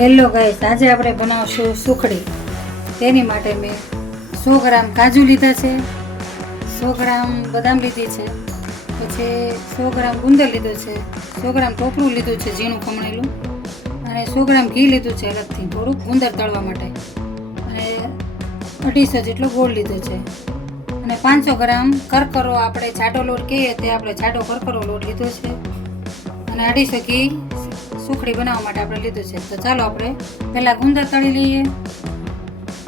Hello guys, આજે આપણે બનાવશું સુખડી. તેની માટે મેં 100 ગ્રામ કાજુ લીધા છે, 100 ગ્રામ બદામ લીધી છે, પછી 100 ગ્રામ ગુંદર લીધો છે, 100 ગ્રામ ટોપરું લીધું છે ઝીણું ખમણેલું, અને 100 ગ્રામ ઘી લીધું છે અલગથી થોડુંક ગુંદર તળવા માટે, અને 250 જેટલો ગોળ લીધો છે, અને 500 ગ્રામ કરકરો આપણે જાડો લોટ કહીએ તે આપણે જાડો કરકરો લોટ લીધો છે, અને 250 ઘી સુખડી બનાવવા માટે આપણે લીધું છે. તો ચાલો આપણે પહેલાં ગુંદર તળી લઈએ.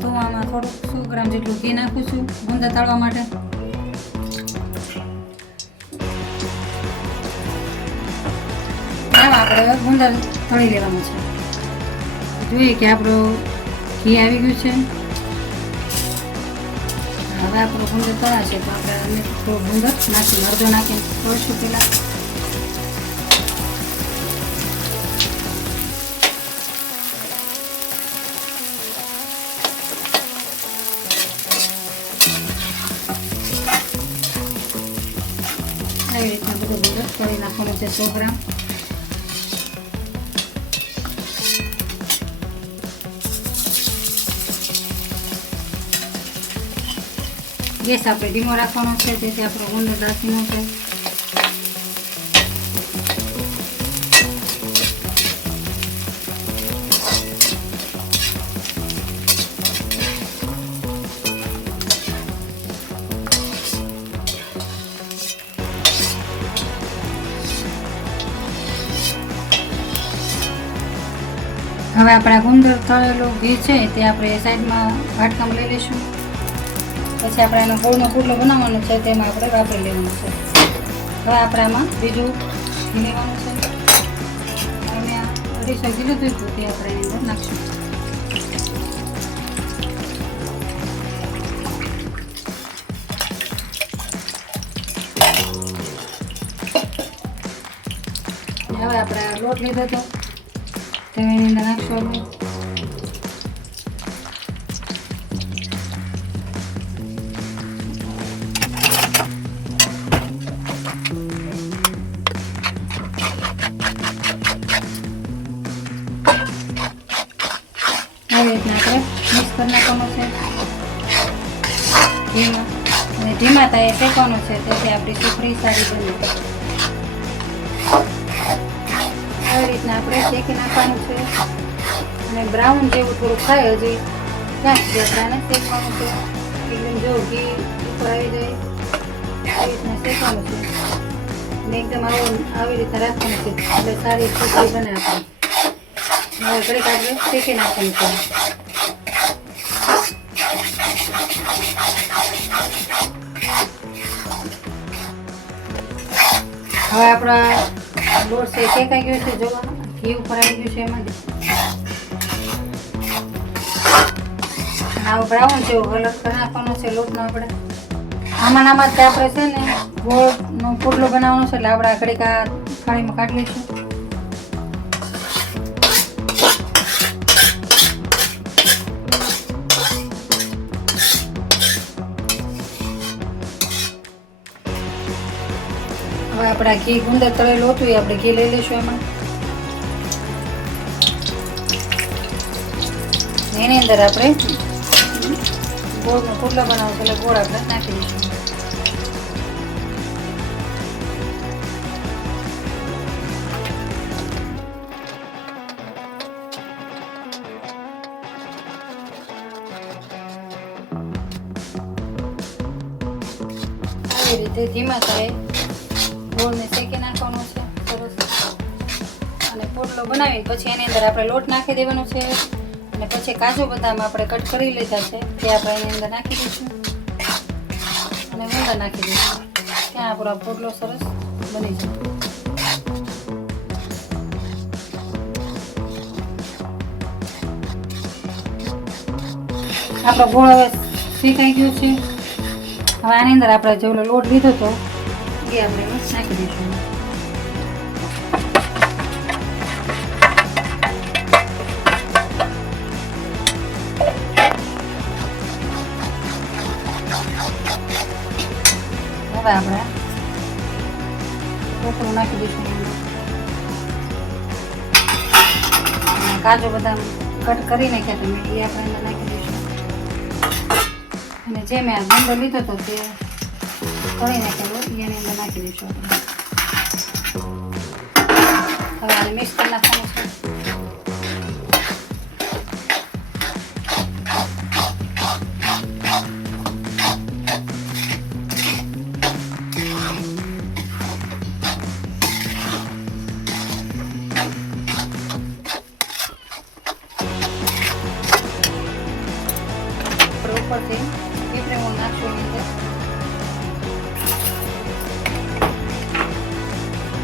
તો આમાં થોડુંક 100 ગ્રામ જેટલું ઘી નાખું છું ગુંદર તળવા માટે. આપણે ગુંદર તળી લેવાનું છે. જોઈએ કે આપણું ઘી આવી ગયું છે. હવે આપણું ગુંદર તળાશે તો આપણે થોડું ગુંદર નાખીને અડધો નાખીને તળશું પહેલાં. આવી રીતના બધું ગુંદર તળી નાખવાનું છે 100 ગ્રામ. ગેસ આપણે ધીમો રાખવાનો છે, જેથી આપણો ગુંદર દાસી ન થાય. હવે આપણા ગુંદર તળેલું ઘી છે તે આપણે સાઈડમાં વાટકામાં લઈ લઈશું. પછી આપણે એનો ગોળનો પુડલો બનાવવાનો છે, તેમાં આપણે વાપરી લેવાનું છે. હવે આપણે આમાં બીજું ઘી લેવાનું છે, અને 250 ઘી લીધું હતું તે આપણે એની અંદર નાખશું. હવે આપણે લોટ લીધો હતો તે એની અંદર નાખશું આપણે. આવી રીતના આપણે મિક્સ કરી નાખવાનું છે ઘીમાં, અને ધીમા તાએ શેકવાનું છે, તેથી આપણી સુખડી સારી બને. આવી રીતના આપણે શેકી નાખવાનું છે, અને બ્રાઉન જેવું થોડું થાય હજી ત્યાં સુધી આપણે આને શેકવાનું છે. એકદમ જો ઘી ઉપર આવી જાય આવી રીતના શેકવાનું છે, અને એકદમ આવી રીતના રાખવાનું છે એટલે સારી સુખડી બને આપણી. હવે ઘડીક આપણે શેકી નાખવાનું છે. હવે આપણા લોટ છે શેકાઈ ગયો છે, જોવા ઘી ઉપર આવી ગયું છે એમાં. આવો બ્રાઉન જેવો કલર કરી નાખવાનો છે લોટનો આપણે. આમાં જ આપણે છે ને ગોળનો પુડલો બનાવવાનો છે, એટલે આપણે ઘડીક આ થાળીમાં કાઢી લઈશું. હવે આપણે ઘી ગુંદર તળેલું હતું એ આપણે ઘી લઈ લઈશું એમાં. એની અંદર આપણે ગોળનો પુડલો બનાવવો છે, એટલે ગોળ આપણે નાખી દઈશું. આવી રીતે ધીમા તાએ ગોળને શેકી નાખવાનો છે સરસ, અને પુડલો બનાવી પછી એની અંદર આપણે લોટ નાખી દેવાનો છે, અને પછી કાજુ બદામ આપણે કટ કરી લીધા છે તે આપણે એની અંદર નાખી દઈશું, અને ગુંદર નાખી દઈશું. ત્યાં આપણો પુડલો સરસ બની જાય. આપણો ગોળ હવે શેકાઈ ગયો છે. હવે આની અંદર આપણે જેવડો લોટ લીધો હતો એ આપણે નાખી દઈશું. હવે આપણે ટોપરું નાખી દઈશું. કાજુ બદામ કટ કરી નાખ્યા તમે એ આપણે અંદર નાખી દઈશું. અને જે મેં આ ગુંદર લીધો હતો તે કરી નાખેલો એની અંદર નાખી દઈશું આપણે. હવે આને મિક્સ કરી નાખવાનું છે. ઉપરથી પીપળી હું નાખશું એની અંદર.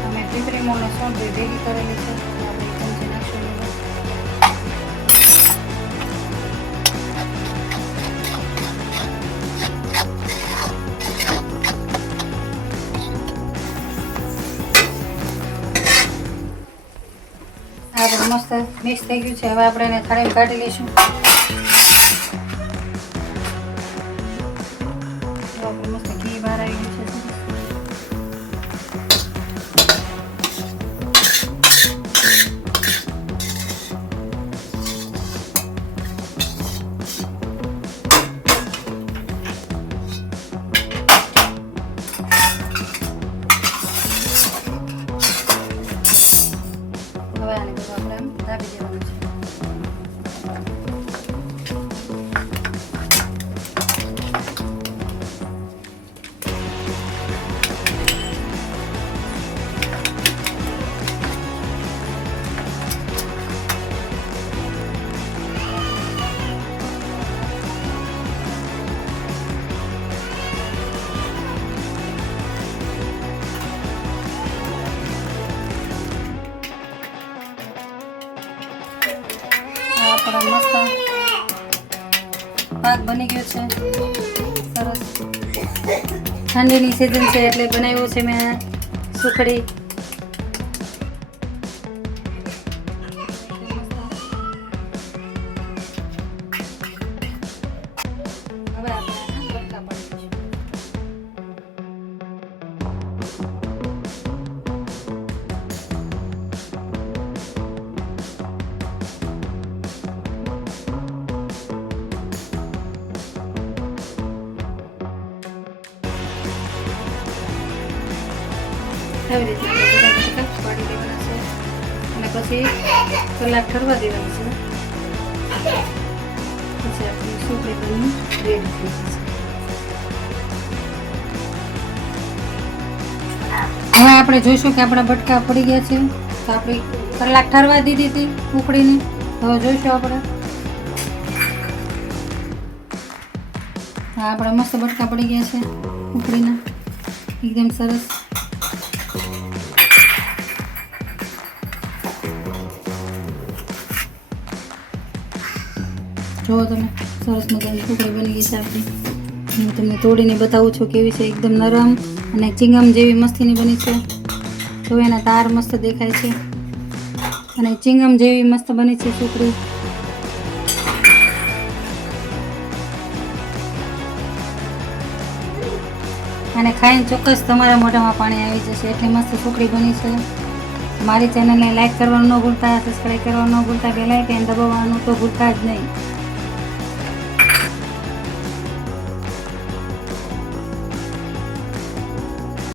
અમે પીપળી મોને સોંઠ ભેગી કરેલી છે આપણે એક ચમચી નાખશું એની અંદર. આ બધું મસ્ત મિક્સ થઈ ગયું છે. હવે આપણે એને થાળીમાં કાઢી લઈશું. મસ્ત ઘી બહાર આવી ગયું છે. હવે આને બધું આપણે આમ દાબી દેવાનું છે. મસ્ત પાક બની ગયો છે. સરસ ઠંડીની સિઝન છે એટલે બનાવ્યો છે મેં સુખડી. હવે આપણે બટકા પાડી દઈશું. આવી રીતે બધા બટકા પાડી દેવાના છે અને પછી કલાક ઠરવા દેવાની છે. પછી આપણી સુખડી બની રેડી થઈ જશે. હવે આપણે જોઈશું કે આપણા બટકા પડી ગયા છે. તો આપણે કલાક ઠરવા દીધી હતી ઉકળીને. હવે જોઈશું આપણે. હા, આપણા મસ્ત બટકા પડી ગયા છે ઉકળીના એકદમ સરસ. જો તમે સરસ મજાની સુખડી બની ગઈ છે આપણી. હું તમને તોડીને બતાવું છું કેવી છે. એકદમ નરમ અને ચિંગમ જેવી મસ્તીની બની છે. તો એના તાર મસ્ત દેખાય છે અને ચિંગમ જેવી મસ્ત બની છે સુખડી. અને ખાઈને ચોક્કસ તમારા મોઢામાં પાણી આવી જશે એટલી મસ્ત સુખડી બની છે. મારી ચેનલને લાઈક કરવાનું ન ભૂલતા, સબસ્ક્રાઈબ કરવાનું ન ભૂલતા, બેલ આઇકન દબાવવાનું તો ભૂલતા જ નહીં.